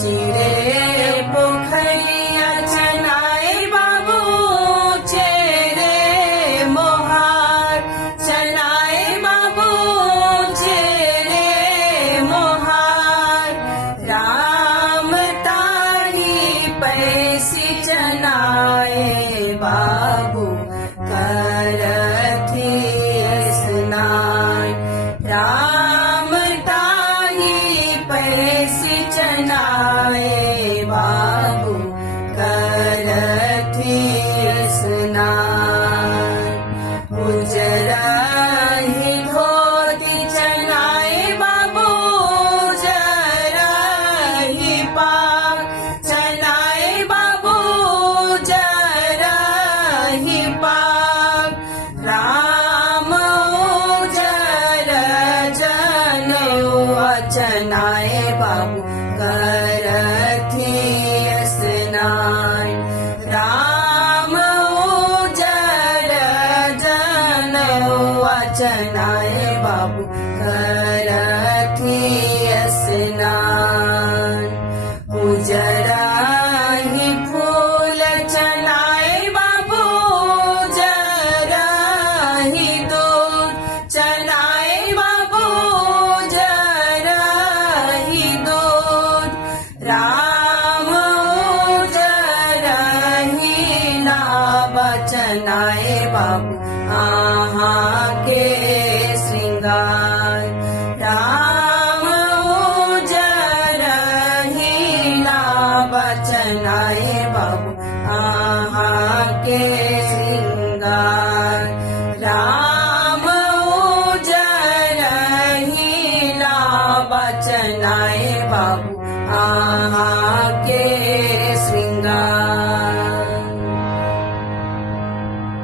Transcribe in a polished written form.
चिड़े पोखरिया चनाए बाबू चेरे मोहार चनाए बाबू चेरे मोहार राम तारी पैसी चनाए बाबू करथी स्नान राम तारी पैसी चनाए बाबू करथी स्नान उजरही धोती चनाए बाबू जरही पाग चनाए बाबू जरही पाग राम जर जनेऊ चनाए बाबू करथी स्नान राम जर जनेऊ चनाए बाबू करथी स्नान उजरही फूल चनाए बाबू जरही दूध चनाए बाबू जरही दूध राम जरही नाव चनाए बाबू आहा के श्रृंगार राम जरही नाव चनाए बाबू आहा के श्रृंगार राम जरही नाव चनाए बाबू आहा के